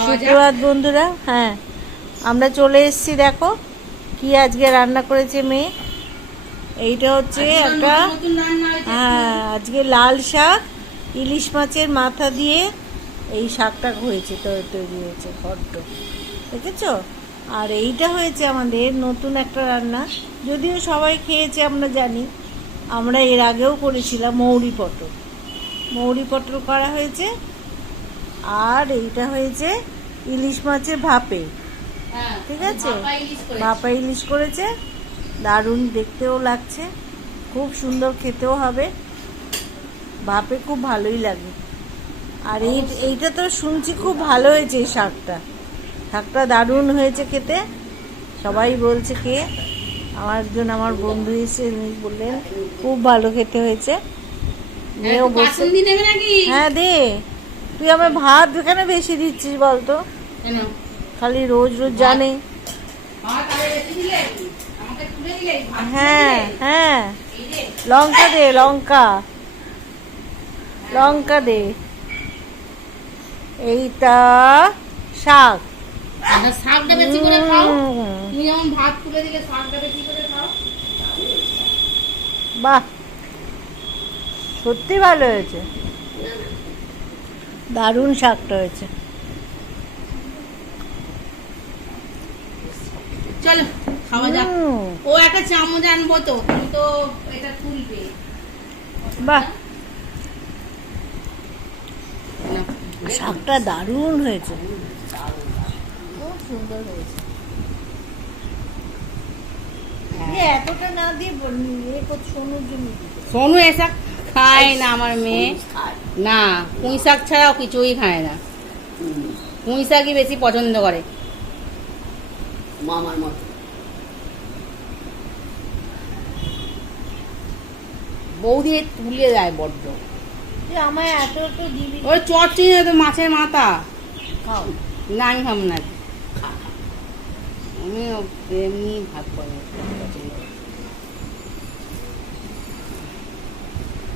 সুপ্রভাত বন্ধুরা হ্যাঁ আমরা চলে এসেছি দেখো কি আজকে রান্না করেছে মেয়ে। এইটা হচ্ছে একটা। হ্যাঁ আজকে লাল শাক ইলিশ মাছের মাথা দিয়ে এই শাকটা হয়েছে তৈরি হয়েছে বড্ড। দেখেছ? আর এইটা হয়েছে আমাদের নতুন একটা রান্না। যদিও সবাই খেয়েছে আমরা জানি। আমরা এর আগেও করেছিলাম মৌরি পটল। মৌরি পটল করা হয়েছে। আর এইটা হয়েছে ইলিশ মাছের ভাপে। হ্যাঁ, ঠিক আছে? ভাপা ইলিশ করেছে। দারুণ দেখতেও লাগছে। খুব সুন্দর খেতেও হবে। ভাপে খুব ভালোই লাগে। আর এই এইটা তো শুনছি খুব ভালো হয়েছে এই শাকটা। শাকটা দারুণ হয়েছে খেতে। সবাই বলছে কে? আমার একজন আমার বন্ধু এসে বললেন খুব ভালো খেতে হয়েছে। নাকি? হ্যাঁ দে। তুই আমার ভাত এখানে বেশি দিচ্ছিস বলতো? খালি রোজ রোজ জানে। হ্যাঁ হ্যাঁ। লঙ্কা দে লঙ্কা। লঙ্কা দে। এইটা শাক। শাকটা বেশি করে খাও। তুমি যেমন ভাত তুলে দিলে শাকটা বেশি করে খাও। বাহ। সত্যি ভালো হয়েছে। দারুণ শাকটা হয়েছে। চলো খাওয়া যাক। ও একটা চামচ আনব তো তো এটা তুলবে বাহ। শাকটা দারুণ হয়েছে। খুব সুন্দর হয়েছে। এতটা না দিয়ে বল- সোনুর জন্য সোনু এসা খায় না আমার মেয়ে। না পুঁই শাক ছাড়াও কিছুই খায় না। পুঁই শাকই বেশি পছন্দ করে। মামার মতো। বৌদি তুলে দেয় বড্ড। আমায় এত এত দিবি। ওই চটচিনে তো মাছের মাথা। খাও। না আমি খাব না। আমি এমনি ভাত করে পছন্দ করি। কত শাক দিয়েছে বল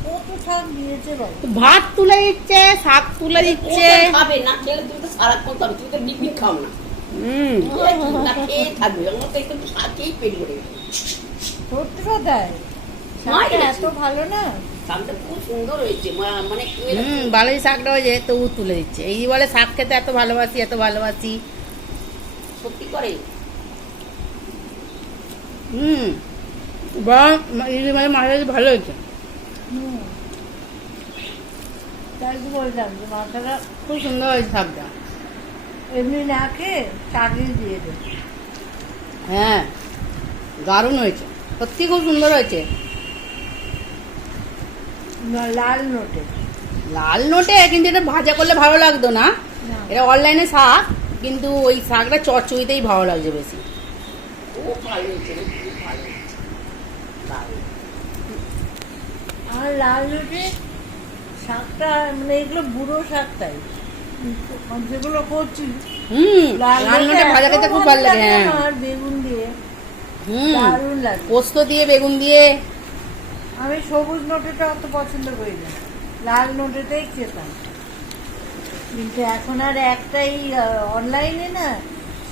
ভাত তুলে দিচ্ছে শাক তুলে দিচ্ছে। খাবে না খেলে তুমি তো সারাক্ষণ খাবে তুমি তো বিকবিক খাও না। হুম। না খেয়ে থাকবে আমার তো একটু শাকেই পেট ভরে। সত্যি কথাই শাকটা আছে। এত ভালো না। শাকটা খুব সুন্দর হয়েছে মা- মানে হুম ভালোই শাকটা হয়েছে তবু তুলে দিচ্ছে। এই বলে শাক খেতে এত ভালোবাসি এত ভালোবাসি। সত্যি করে? হুম। বা ইলিশ মাছের মাথা ভালো হয়েছে। খুব সুন্দর হয়েছে শাকটা হ্যাঁ দারুণ হয়েছে খুব সুন্দর হয়েছে লাল নোটে লাল নোটে কিন্তু এটা ভাজা করলে ভালো লাগতো না। এটা অনলাইনে শাক কিন্তু ওই শাকটা চচ্চড়িতেই ভালো লাগছে বেশি খুব ভালো হয়েছে ভালো। আর লাল নোটে শাকটা মানে এগুলো বুড়ো শাকটাই যেগুলো করছি হুম লাল নোটে ভাজা খেতে খুব ভালো লাগে হ্যাঁ। আর বেগুন দিয়ে। হুম দারুণ লাগে। পোস্ত দিয়ে বেগুন দিয়ে। আমি সবুজ নোটেটা অত পছন্দ করি না। লাল নোটেটাই খেতাম। কিন্তু এখন আর একটাই অনলাইনে না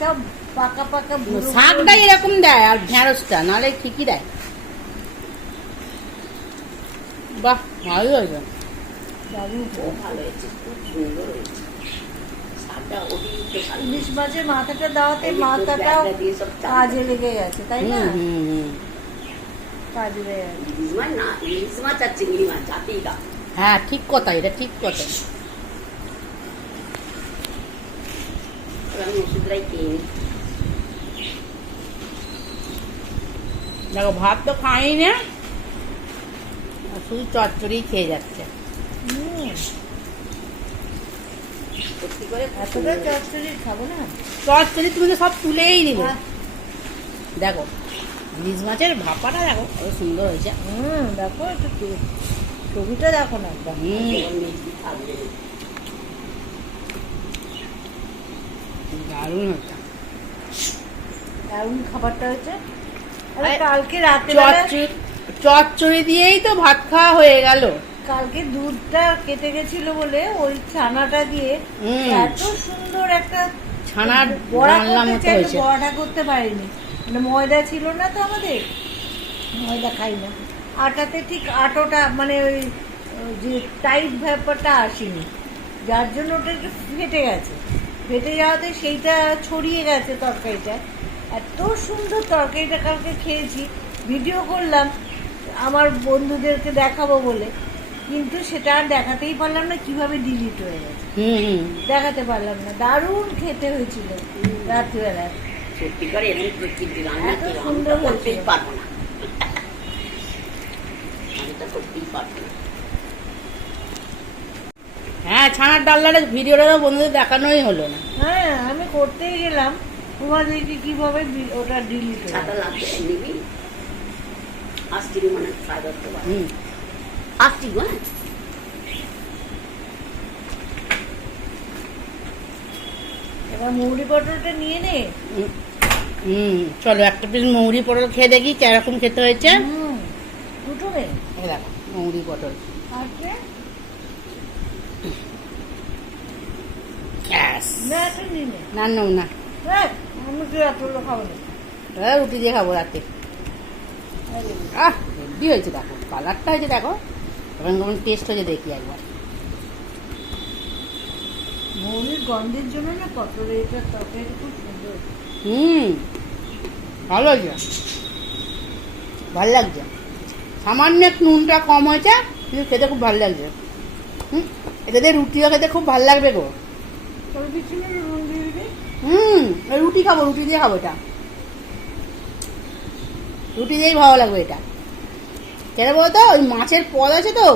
সব পাকা পাকা শাকটাই এরকম দেয় আর ঢ্যাঁড়সটা নাহলে ঠিকই দেয় বাহ ভালো হয়েছে দারুণ খুব ভালো হয়েছে খুব সুন্দর হয়েছে শাকটা অতিরিক্ত ভালো ইলিশ মাছের মাথাটা দেওয়াতে এই যে মাথাটাও পেঁয়াজটা দিয়ে সব চাল কাজে লেগে গেছে তাই না হুম হুম হুম কাজে লেগে গেছে ইলিশ মাছ না ইলিশ মাছ আর চিংড়ি মাছ জাতেই গা হ্যাঁ ঠিক কথা এটা ঠিক কথা আমি ওষুধটাই খেয়ে নিই দেখো ভাত তো খাই না আর শুধু চচ্চড়ি খেয়ে যাচ্ছে। চচ্চড়ি তুমি তো সব তুলেই দিলে দেখো ইলিশ মাছের ভাপাটা দেখো কত সুন্দর হয়েছে। হুম দেখো একটু দেখো না একদম। দারুণ দারুণ খাবারটা আরে, কালকে রাতে চচ্চড়ি চচ্চড়ি দিয়েই তো ভাত খাওয়া হয়ে গেল। কালকে দুধটা কেটে গেছিল বলে ওই ছানাটা দিয়ে এত সুন্দর একটা ছানার বড়া মতো হয়েছে। বড়াটা করতে পারিনি। মানে ময়দা ছিল না তো আমাদের। ময়দা খাই না। আটাতে ঠিক আটোটা মানে ওই ওই যে টাইট ব্যাপারটা আসেনি। যার জন্য ওটা একটু ফেটে গেছে। ফেটে যাওয়াতে সেইটা ছড়িয়ে গেছে তরকারিটা। এত সুন্দর তরকারিটা কালকে খেয়েছি। ভিডিও করলাম। আমার বন্ধুদেরকে দেখাবো বলে। কিন্তু সেটা আর দেখাতেই পারলাম না কীভাবে ডিলিট হয়ে গেছে। হুম হুম। দেখাতে পারলাম না। দারুণ খেতে হয়েছিল রাত্রিবেলায়। রান্না সুন্দর করতেই পারব না। হ্যাঁ ছানার ডালনাটা ভিডিওটা তো বন্ধুদের দেখানোই হলো না। হ্যাঁ আমি করতেই গেলাম। তোমার দেখি কীভাবে ওটা ডিলিট হয়ে ছাতা লাগবে নিবি? গো হ্যাঁ এবার মৌরি পটলটা নিয়ে নে। হুম, চলো একটা পিস মৌরি পটল খেয়ে দেখি কীরকম খেতে হয়েছে। হুম, দুটো নে। দেখো মৌরি পটল। না নে। না রুটি দিয়ে খাব রাতে। আহ হেভি হয়েছে দেখো। কালারটা হয়েছে দেখো। কেমন কেমন টেস্ট হয়েছে দেখি একবার। মৌরির গন্ধের জন্য না পটলের খুব সুন্দর হুম ভালো হয়েছে। ভালো লাগছে। সামান্য নুনটা কম হয়েছে কিন্তু খেতে খুব ভালো লাগছে। হুম দিয়ে রুটিও খেতে খুব ভালো লাগবে গো। হুম রুটি খাব রুটি দিয়ে খাব এটা। রুটি দিয়েই ভালো লাগবে এটা। কেন বলতো? ওই মাছের পদ আছে তো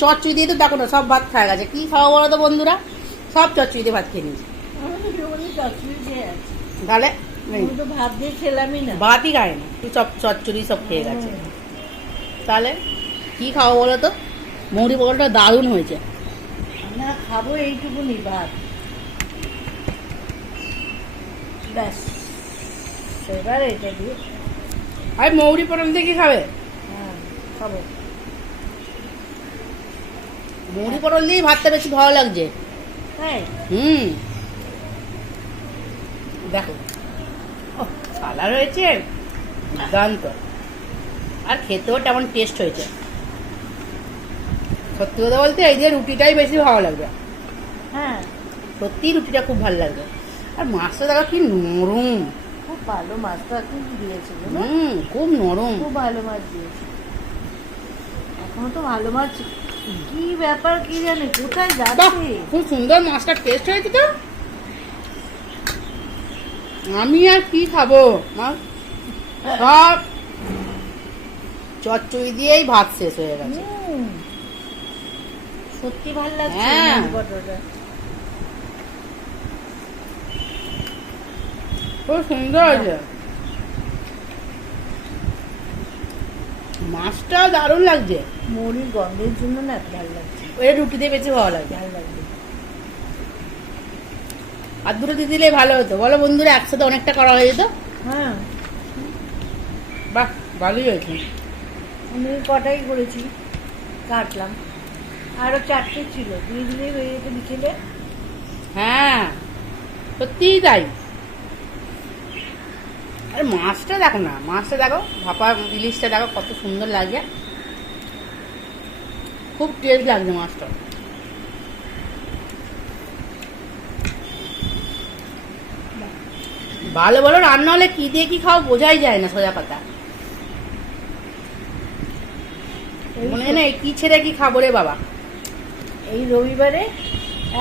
চচ্চড়ি দিয়ে তো দেখো না, সব ভাত খাওয়া গেছে। কি খাওয়া বলো তো বন্ধুরা? সব চচ্চড়ি দিয়ে ভাত খেয়ে নিয়েছি। তাহলে ভাতই খায় না তুই চচ্চড়ি সব খেয়ে গেছে। তাহলে কি খাওয়া বলো তো? মৌরি পটলটা দারুণ হয়েছে। না খাব এইটুকুনি ভাত। ব্যাস, এবার এটা দিয়ে আর মৌরি পটল দিয়ে কি খাবে? হ্যাঁ খাব। মৌরি পটল দিয়েই ভাতটা বেশি ভালো লাগছে। হ্যাঁ হুম। দেখো। কালার হয়েছে দুর্দান্ত। আর খেতেও তেমন টেস্ট হয়েছে। সত্যি কথা বলতে এই যে রুটিটাই বেশি ভালো লাগবে। হ্যাঁ। সত্যি রুটিটা খুব ভালো লাগবে। আর মাছটা দেখো কি নরম। খুব ভালো মাছটা দিয়েছিল হুম খুব নরম। খুব ভালো মাছ দিয়েছে। এখনও তো ভালো মাছ কি ব্যাপার কি জানি কোথায় যাচ্ছে? খুব সুন্দর মাছটা টেস্ট হয়েছে তো। আমি আর কি খাব সব চচ্চড়ি দিয়েই ভাত শেষ হয়ে গেছে। সত্যি ভালো লাগছে হ্যাঁ। মুড়ি পটলটা খুব সুন্দর হয়েছে মাছটাও দারুণ লাগছে। মুড়ির গন্ধের জন্য না ভালো লাগছে। ওই রুটি দিয়ে বেশি ভালো লাগছে ভালো লাগছে। আর দুটো দিয়ে দিলে ভালো হতো। বলো বন্ধুরা একসাথে অনেকটা করা হয়ে যেত। হ্যাঁ। বাহ ভালোই হয়েছে। আমি কটাই করেছি কাটলাম। আরও চারটে ছিল। দিয়ে দিলেই হয়ে যেত বিকেলে। হ্যাঁ সত্যিই তাই। আরে মাছটা দেখো না মাছটা দেখো ভাপা ইলিশটা দেখো কত সুন্দর লাগে খুব টেস্ট লাগছে মাছটা। ভালো ভালো রান্না হলে কি দিয়ে কি খাও বোঝাই যায় না সোজা এই মনে হয় না কি ছেড়ে কি খাব রে বাবা। এই রবিবারে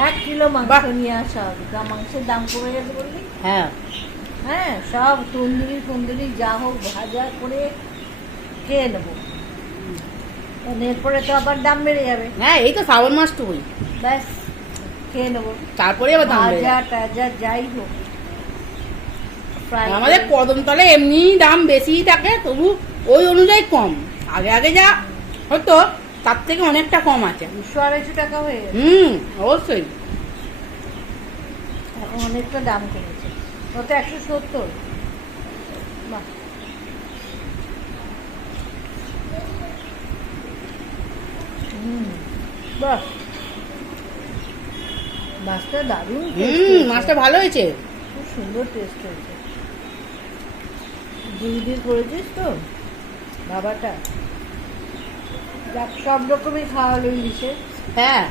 এক কিলো মাংস নিয়ে আসা হবে। মাংসের দাম কমে গেছে বললি? হ্যাঁ। হ্যাঁ সব তন্দুরি ফন্দুরি যা হোক ভাজা করে খেয়ে নেব। এরপরে তো আবার দাম বেড়ে যাবে। হ্যাঁ এই তো শ্রাবণ মাস মাসটুকুই। ব্যাস খেয়ে নেব। তারপরে আবার দাম ভাজা টাজা যাই হোক আমাদের কদমতলে এমনি দাম বেশিই থাকে তবু ওই অনুযায়ী কম। আগে আগে যা হতো তার থেকে অনেকটা কম আছে। দুশো আড়াইশো টাকা হয়ে হুম অবশ্যই। এখন অনেকটা দাম কমেছে কত একশো সত্তর। বাহ। হুম বাহ। মাছটা দারুণ হুম মাছটা ভালো হয়েছে। খুব সুন্দর টেস্ট হয়েছে। দুই দিন করেছিস তো বাবাটা সব রকমই খাওয়া হলো ইলিশে হ্যাঁ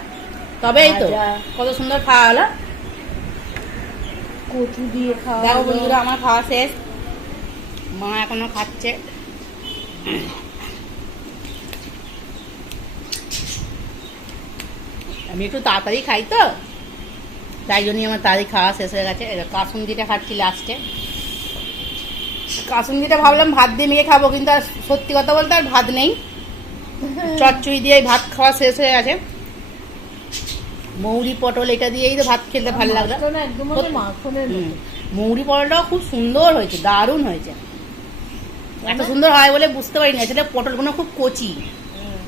তবে এই তো কত সুন্দর খাওয়া হলো। কচু দিয়ে খাওয়া দেখো বন্ধুরা আমার খাওয়া শেষ। মা এখনও খাচ্ছে। আমি একটু তাড়াতাড়ি খাই তো। তাই জন্যই আমার তাড়াতাড়ি খাওয়া শেষ হয়ে গেছে। কাসুন্দিটা খাচ্ছি লাস্টে কাসুন্দিটা ভাবলাম ভাত দিয়ে মেখে খাব কিন্তু আর সত্যি কথা বলতে আর ভাত নেই। চচ্চড়ি দিয়ে ভাত খাওয়া শেষ হয়ে গেছে। মৌরি পটল এটা দিয়েই তো ভাত খেতে ভালো লাগল। না মৌরি পটলটাও খুব সুন্দর হয়েছে দারুণ হয়েছে। এত সুন্দর হয় বলে বুঝতে পারিনি আসলে পটলগুলো খুব কচি।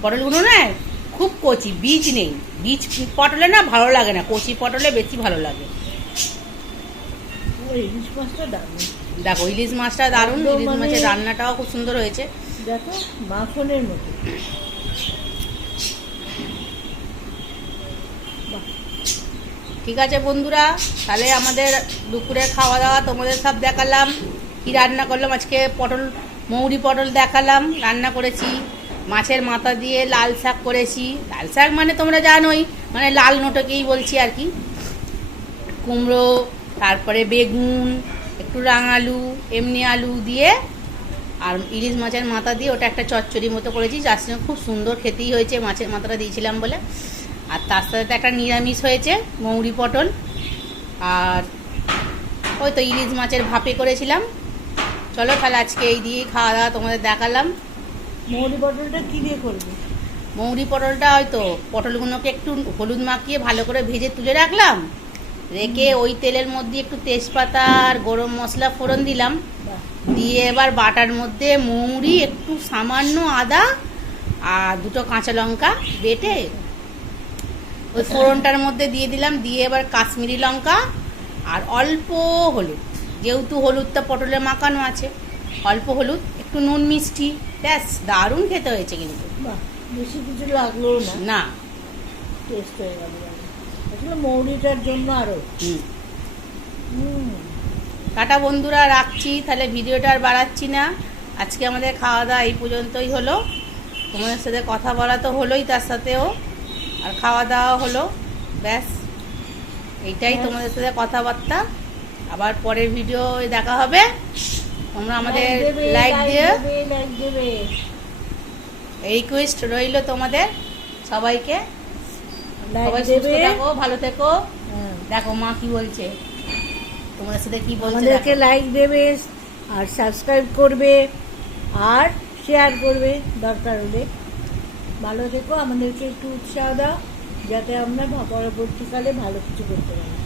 পটলগুলো না খুব কচি বীজ নেই। বীজ পটলে না ভালো লাগে না কচি পটলে বেশি ভালো লাগে। দেখো ইলিশ মাছটা দারুণ ইলিশ মানে- মাছের রান্নাটাও খুব সুন্দর হয়েছে। দেখো মাখনের মতো। ঠিক আছে বন্ধুরা, তাহলে আমাদের দুপুরের খাওয়া দাওয়া তোমাদের সব দেখালাম। কি রান্না করলাম? আজকে পটল, মৌরি পটল দেখালাম, রান্না করেছি। মাছের মাথা দিয়ে লাল শাক করেছি। লাল শাক মানে তোমরা জানোই মানে লাল নোটকেই বলছি আর কি। কুমড়ো, তারপরে বেগুন, একটু রাঙালু, এমনি আলু দিয়ে, আর ইলিশ মাছের মাথা দিয়ে ওটা একটা চচ্চড়ি মতো করেছি। যার সঙ্গে খুব সুন্দর খেতেই হয়েছে, মাছের মাথাটা দিয়েছিলাম বলে। আর তার সাথে একটা নিরামিষ হয়েছে মৌরি পটল। আর ওই তো ইলিশ মাছের ভাপে করেছিলাম। চলো তাহলে আজকে এই দিয়েই খাওয়া দাওয়া তোমাদের দেখালাম। মৌরি পটলটা কি দিয়ে করবে? মৌরি পটলটা হয়তো পটলগুলোকে একটু হলুদ মাখিয়ে ভালো করে ভেজে তুলে রাখলাম। রেখে ওই তেলের মধ্যে একটু তেজপাতা আর গরম মশলা ফোড়ন দিলাম। দিয়ে এবার বাটার মধ্যে মৌরি একটু সামান্য আদা আর দুটো কাঁচা লঙ্কা বেটে ওই ফোড়নটার মধ্যে দিয়ে দিলাম দিয়ে এবার কাশ্মীরি লঙ্কা আর অল্প হলুদ। যেহেতু হলুদটা পটলে মাখানো আছে অল্প হলুদ একটু নুন মিষ্টি ব্যাস দারুণ খেতে হয়েছে কিন্তু। বাহ বেশি কিছু লাগল না? না। টেস্ট হয়ে গেল আসলে মৌরিটার জন্য আরও। হুম। হুম। টাটা বন্ধুরা রাখছি তাহলে ভিডিওটা আর বাড়াচ্ছি না। আজকে আমাদের খাওয়া দাওয়া এই পর্যন্তই হলো। তোমাদের সাথে কথা বলা তো হলোই তার সাথেও। আর খাওয়া দাওয়া হলো ব্যাস। এইটাই তোমাদের সাথে কথাবার্তা। আবার পরের ভিডিও দেখা হবে। তোমরা আমাদের লাইক দিয়ে রিকোয়েস্ট রইল তোমাদের সবাইকে। সবাই সুস্থ থাকো ভালো থেকো। হ্যাঁ। দেখো মা কি বলছে। তোমাদের সাথে কি বলছে আমাদেরকে লাইক দেবে আর সাবস্ক্রাইব করবে আর শেয়ার করবে দরকার হলে। ভালো থেকো আমাদেরকে একটু উৎসাহ দাও যাতে আমরা পরবর্তীকালে ভালো কিছু করতে পারি।